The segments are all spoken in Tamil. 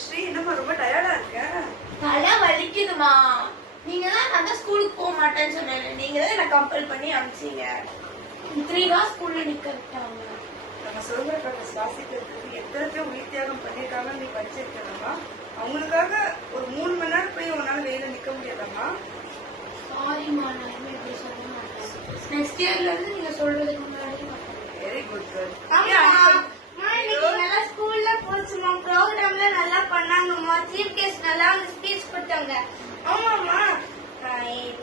ஸ்ரீ என்னம்மா ரொம்ப டயர்டா இருக்க? தலை வலிக்குதுமா. நீங்க தான் நான் ஸ்கூலுக்கு போக மாட்டேன்னு சொன்னேன். நீங்க தான் என்ன கம்பல் பண்ணி அனுப்பிச்சீங்க. 3 hours ஸ்கூல்ல நிக்க விட்டாங்க. நம்ம சுதந்திர கட்ட சுவாசிக்கிறதுக்கு எத்தனை பேர் உயிர் தியாகம் பண்ணிருக்காங்க நீ படிச்சிருக்கணுமா? அவங்களுக்காக ஒரு 3 மணி நேரம் போய் உன்னால வெயில நிக்க முடியாதம்மா? சாரிமா, நான் இனிமே இப்படி சொல்ல மாட்டேன். நெக்ஸ்ட் இயர்ல இருந்து நீங்க சொல்றதுக்கு முன்னாடி வெரி குட் கேர்ள். ஸ்கூல்ல போச்சுமா, ப்ரோக்ராம்ல நல்லா பண்ணாங்கம்மா. சீஃப் கெஸ்ட் நல்லா ஸ்பீச் கொடுத்தாங்க. ஆமாமா,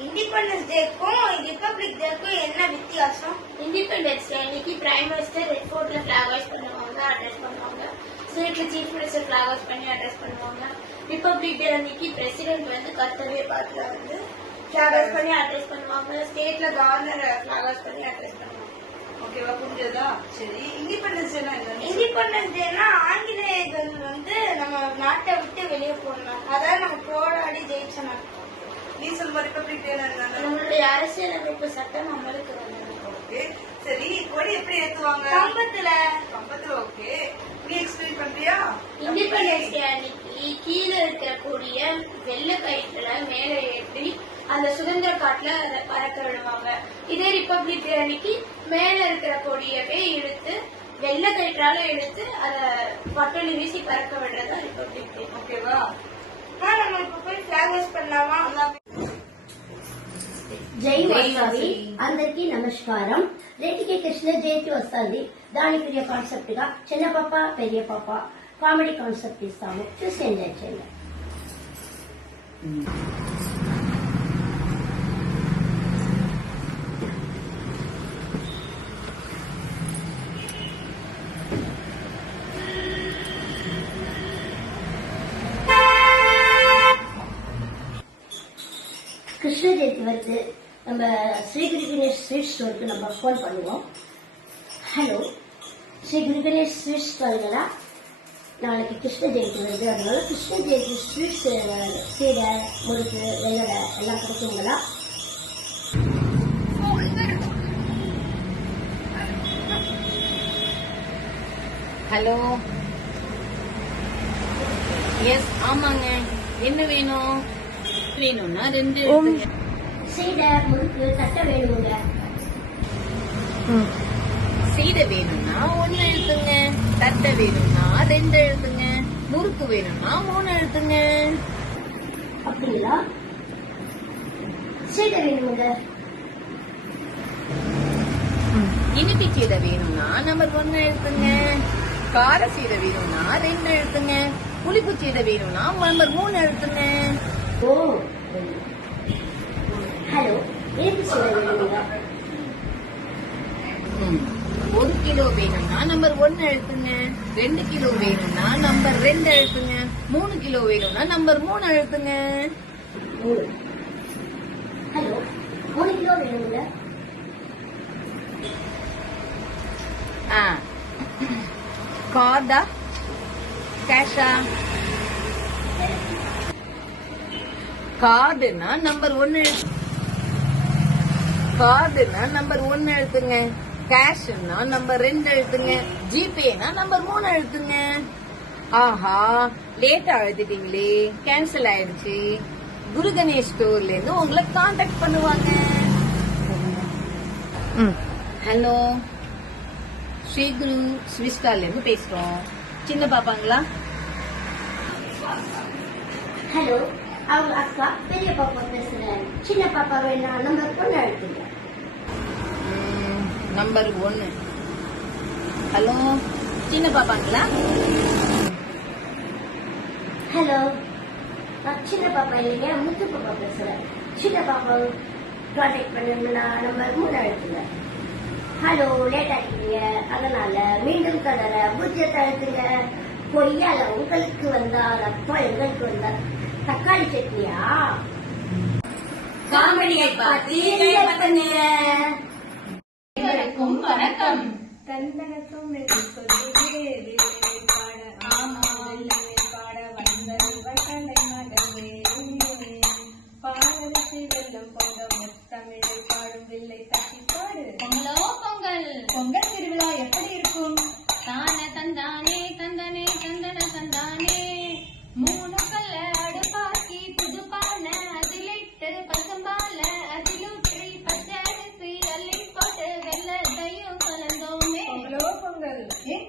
இண்டிபெண்டன்ஸ் டேக்கும் ரிபப்ளிக் டேக்கும் என்ன வித்தியாசம்? இண்டிபெண்டன்ஸ் டே அன்னைக்கு பிரைம் மினிஸ்டர் ரெட் ஃபோர்ட்ல பிளாக் ஹாய்ஸ் பண்ணுவாங்க, அட்ரஸ் பண்ணுவாங்க. ஸ்டேட்ல சீஃப் மினிஸ்டர் பிளாக் ஹாய்ஸ் பண்ணி அட்ரஸ் பண்ணுவாங்க. ரிபப்ளிக் டே அன்னைக்கு பிரசிடென்ட் வந்து கர்த்தவ்ய பாத்துல வந்து பிளாக் ஹாய்ஸ் பண்ணி அட்ரஸ் பண்ணுவாங்க. ஸ்டேட்ல கவர்னர் பிளாக் ஹாய்ஸ் பண்ணி அட்ரஸ் பண்ணுவாங்க. ஓகேவா, புரிஞ்சதா? சரி, இண்டிபெண்டன்ஸ் டேனா என்ன? இண்டிபெண்டன்ஸ் டேனா ஆங்கிலேயர்கள் வந்து நம்ம நாட்டை விட்டு வெளியே போனாங்க. அதாவது நம்ம போராடி ஜெயிச்ச நாள். நீ சொல்லுவ ரிபப்ளிக் டேனா என்ன? நம்மளுடைய அரசியலமைப்பு சட்டம் அமலுக்கு வந்தது. ஓகே, சரி. கொடி எப்படி ஏத்துவாங்க? கம்பத்துல. கம்பத்துல. ஓகே, நீ எக்ஸ்பிளைன் பண்றியா? இண்டிபெண்டன்ஸ் டே அன்னைக்கு கீழே இருக்கக்கூடிய வெள்ளை கயிற்றுல மேல ஏற்றி அந்த சுதந்திர காட்டுல பறக்க விடுவாங்க. இதே ரிபப்ளிக் டே அன்னைக்கு மேல இருக்கிற கொடியவே இழுத்து வெள்ளை கயிற்றால இழுத்து அத பட்டொலி வீசி பறக்க விடுறதா ரிபப்ளிக் டே. ஓகேவா? நம்ம இப்ப போய் பிளாக் ஹாய்ஸ் பண்ணலாமா? జై వాసవి అందరికీ నమస్కారం. రేటికే కృష్ణ జయంతి వస్తుంది. దాని ప్రియ కాన్సెప్ట్ గా చిన్న పాప పెరియ పాప కామెడీ కాన్సెప్ట్ ఇస్తాము, చూసి ఎంజాయ్ చేయండి. கிருஷ்ண ஜெயந்தி வருது. நம்ம ஸ்ரீகுரு கணேஷ் ஸ்வீட் ஸ்டோருக்கு நம்ம ஃபோன் பண்ணுவோம். ஹலோ, ஸ்ரீகுரு கணேஷ் ஸ்வீட் ஸ்டாலுங்களா? நாளைக்கு கிருஷ்ண ஜெயந்தி வருது, அதனால கிருஷ்ண ஜெயந்தி ஸ்வீட்ஸ் சீடை, முறுக்கு, வெள்ளடை எல்லாம் கிடைக்குங்களா? ஹலோ, எஸ், ஆமாங்க. என்ன வேணும்? வேணும்னா 2 சீடை, முறுக்கு, தட்டை வேணுங்க. சீடை வேணும்னா 1 எழுத்துங்க, தட்டை வேணும்னா 2 எழுத்துங்க, முறுக்கு வேணும்னா 3 எழுத்துங்க. அப்படிங்களா? சீடை வேணுங்க. இனிப்பு சீடை வேணும்னா நம்பர் 1 எழுத்துங்க, கார சீடை வேணும்னா 2 எழுத்துங்க, புளிப்பு சீடை வேணும்னா நம்பர் 3 எழுத்துங்க. ஓ, ஹலோ, இனிப்பு சீடை வேணுங்க. 1 கிலோ வேணும்னா நம்பர் 1 எழுத்துங்க, 2 கிலோ வேணும்னா நம்பர் 2 எழுத்துங்க, 3 கிலோ வேணும்னா நம்பர் 3 எழுத்துங்க. ஹலோ, 3 கிலோ வேணுங்க. கார்டா, கேஷா? கார்டுனா நம்பர் 1 கார்டுனா நம்பர் 1 எழுத்துங்க, கேஷ்னா நம்பர் 2 எழுத்துங்க, ஜிபேனா நம்பர் 3 எழுத்துங்க. ஆஹா, லேட்டா எழுதிட்டீங்களே, கேன்சல் ஆயிடுச்சு. குரு கணேஷ் ஸ்டோர்ல இருந்து உங்களை கான்டாக்ட் பண்ணுவாங்க. ஹலோ, ஸ்ரீகுரு ஸ்வீட் ஸ்டால்ல இருந்து பேசுறோம். சின்ன பாப்பாங்களா? ஹலோ, அவங்க அக்கா பெரிய பாப்பா பேசுறேன். சின்ன பாப்பா வேணா நம்பர் 1 எடுத்துங்க. நம்பர் 1. ஹலோ, சின்ன பாப்பாங்களா? ஹலோ, நான் சின்ன பாப்பா இல்லைங்க, முத்து பாப்பா பேசுறேன். சின்ன பாப்பா கான்டாக்ட் பண்ணணும்னா நம்பர் 3 எடுத்துங்க. ஹலோ, லேட் ஆகிட்டீங்க, அதனால மீண்டும் தொடர பூஜ்ஜியத்தை எடுத்துங்க. பொய்யால உங்களுக்கு வந்தா ரத்தம், எங்களுக்கு வந்தா தக்காளி சட்னியா? காமெடியை பார்த்து என்ஜாய் பண்ணுங்க. வணக்கம். தந்தனத்தும் சொல்லுகிறே பாட ஆமா பாட வந்தல் வசலை மகளே பாடலுக்கு வெள்ளம் கொண்ட முத்தமிழை பாடும் வில்லை தட்டி பாடு. பொங்கலோ பொங்கல். பொங்கல் திருவிழா எப்படி இருக்கும்? தான தந்தானே தந்தனே தந்தன தந்தானே.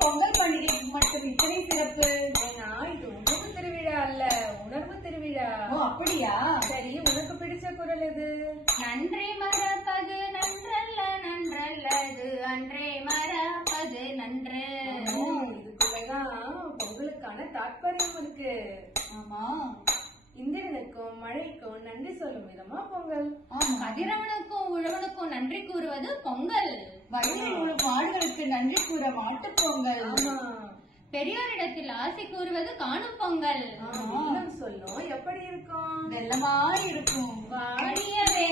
பொங்கல் பண்டிகைக்கு மட்டும் இத்தனை சிறப்பு? ஏன்னா இது உணவு திருவிழா அல்ல, உணர்வு திருவிழா. ஓ அப்படியா? சரி, உனக்கு பிடிச்ச குரல் எது? நன்றி மறப்பது நன்றல்ல நன்றல்லது, அன்றே மறப்பது நன்று. இதுக்குள்ளதான் பொங்கலுக்கான தாற்பயம் இருக்கு. ஆமா. இந்திரனுக்கும் மழைக்கும் நன்றி சொல்லும் விதமா பொங்கல். கதிரவனுக்கும் உழவனுக்கும் நன்றி கூறுவது பொங்கல். வயலில் உள்ள மாடுகளுக்கு நன்றி கூற மாட்டுப் பொங்கல். ஆமா. பெரியோரிடத்தில் ஆசை கூறுவது காணும் பொங்கல். நீளம் சொல்லும் எப்படி இருக்கும்? வெள்ளமாய் இருக்கும். வாழியவே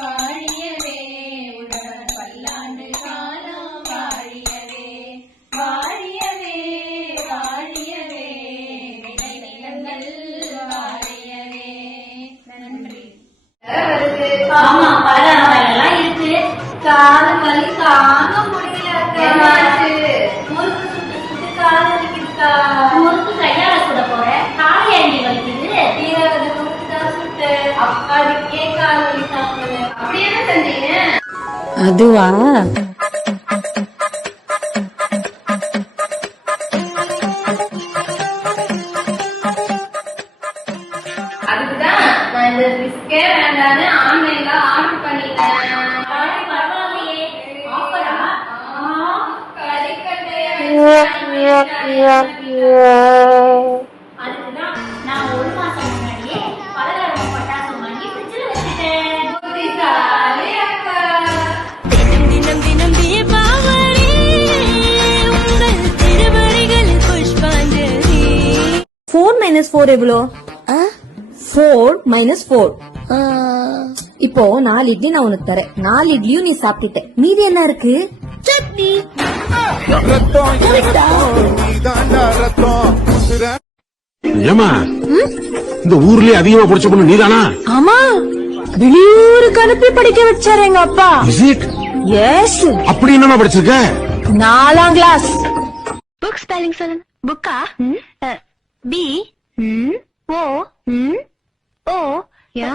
வாழியவே உழவன் பல்லாண்டு காலம் வாழியவே வாழியவே வாழியவே விளை நிலங்கள் வாழியவே. நன்றி. ஆமா, பரவாயில்லாம் இருக்கு. காது வலி தாங்க முடியல. முறுக்கு சுட்டு சுட்டு காது வலிக்குதுக்கா. முறுக்கு கையால சுட போறேன், காலை அண்டி வலிக்குது. 20 முறுக்கு தான் சுட்டு, அதுக்கே காது வலி தாங்குது. அப்படி என்ன செஞ்சீங்க? அதுவா? அதுக்குதான் நான் இந்த ரிஸ்கே வேண்டான்னு ஆன்லைன்ல ஆர்டர் பண்ணிட்டேன். பரவாயில்லையே, ஆஃபரா? அதுக்குதான் நான் 1 மாசம் முன்னாடியே பலகாரம் பட்டாசம் வாங்கி ஃப்ரிட்ஜ்ல வச்சுட்டேன். தினம் தினம் தினம் தீபாவளி உங்கள் திருவடிகளில் புஷ்பாஞ்சலி. 4 - 4 எவ்வளோ? 4 - 4. இப்போ 4 இட்லி நான் உனக்கு தரேன். 4 இட்லியும் நீ சாப்பிட்டுட்ட. மீதி என்ன இருக்கு? சட்னி. ஏமா இந்த ஊர்லயே அதிகமா படிச்ச பொண்ணு நீதானா? ஆமா, வெளியூருக்கு அனுப்பி படிக்க வச்சாரு எங்க அப்பா. Is it? எஸ். அப்படி என்னமா படிச்சிருக்க? 4ஆம் கிளாஸ். புக் ஸ்பெல்லிங் சொல்லுங்க. புக்கா? பி ஓ ஓ யா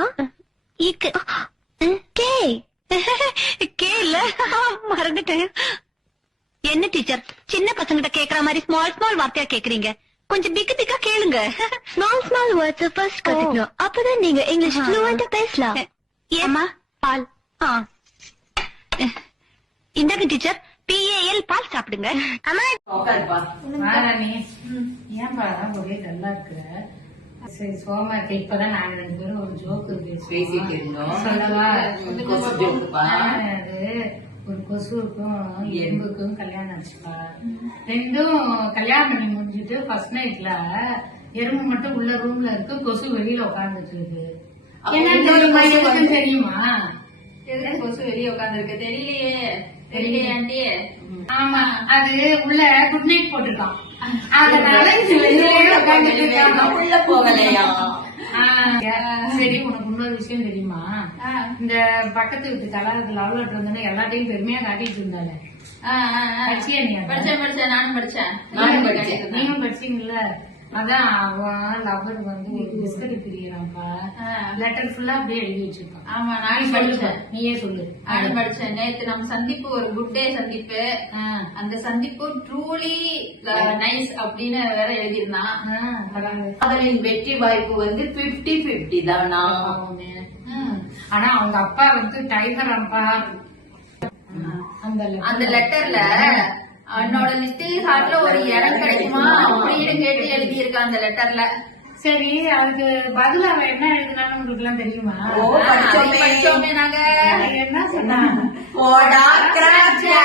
இக்கு கே கே இல்ல, மறந்துட்டேன். என்ன டீச்சர், சின்ன பசங்கிட்ட கேக்குற மாதிரி ஸ்மால் ஸ்மால் வார்த்தையா கேக்குறீங்க? கொஞ்சம் பிக்கு பிக்கா கேளுங்க. ஸ்மால் ஸ்மால் வேர்ட்ஸ் ஃபர்ஸ்ட் கத்துக்கணும், அப்பதான் நீங்க இங்கிலீஷ் ஃப்ளூவெண்டா பேசலாம். ஏமா பால்? இந்தாங்க டீச்சர், PAL பால் சாப்பிடுங்க. அம்மா ஏன்பா ஒரே நல்லா இருக்கிற? சரி, சோமா இப்பதான் நாங்க 2 பேரும் ஒரு ஜோக்கு பேசிட்டு இருந்தோம். சொல்லவா? கொசு ஜோக்குப்பா. அது ஒரு கொசுவுக்கும் எறும்புக்கும் கல்யாணம் ஆச்சுப்பா. 2ம் கல்யாணம் பண்ணி முடிஞ்சிட்டு ஃபர்ஸ்ட் நைட்ல எறும்பு மட்டும் உள்ள ரூம்ல இருக்கு, கொசு வெளியில உட்கார்ந்துட்டு இருக்கு. என்ன தெரியுமா? எதுக்குன்னு தெரியுமா? எதுக்கு கொசு வெளியே உட்கார்ந்துருக்கு? தெரியலையே. தெரியலையே ஆண்டி. ஆமா, அது உள்ள குட் நைட் போட்டிருக்கான். அதனால இது வெளியில உட்கார்ந்துட்டு இருக்கான். உள்ள போகலையா? சரி, உனக்கு இன்னொரு விஷயம் தெரியுமா? இந்த பக்கத்து வீட்டு கலாரத்துல லவ் லெட்டர் வந்து எல்லாத்தையும் பெருமையா காட்டிட்டு இருந்தாங்க. படிச்சியா நீ? படிச்சேன், நானும் படிச்சேன். நீங்களும் படிச்சீங்கல்ல? அதான் அவன் லவர் வந்து ஒரு பிஸ்கட் பிரியறான்ப்பா. லெட்டர் ஃபுல்லா அப்படியே எழுதி வச்சிருக்கான். ஆமா, நானும் படிச்சேன். நீயே சொல்லு. நானும் படிச்சேன். நேத்து நம்ம சந்திப்பு ஒரு குட் டே சந்திப்பு. அந்த சந்திப்பு ட்ரூலி நைஸ் அப்படின்னு வேற எழுதிருந்தான். காதலின் வெற்றி வாய்ப்பு வந்து 50-50 தானா? ஆனா அவங்க அப்பா வந்து டைகர் அப்பா. அந்த லெட்டர்ல என்னோட லிட்டில் ஹார்ட்ல ஒரு இடம் கிடைக்குமா அப்படின்னு கேட்டு எழுதி இருக்கான் அந்த லெட்டர்ல. சரி, அதுக்கு பதிலா அவன் என்ன எழுதினான்னு உங்களுக்கு எல்லாம் தெரியுமா? படிச்சோமே நாங்க. என்ன சொன்னா? போடா கிராச்சா.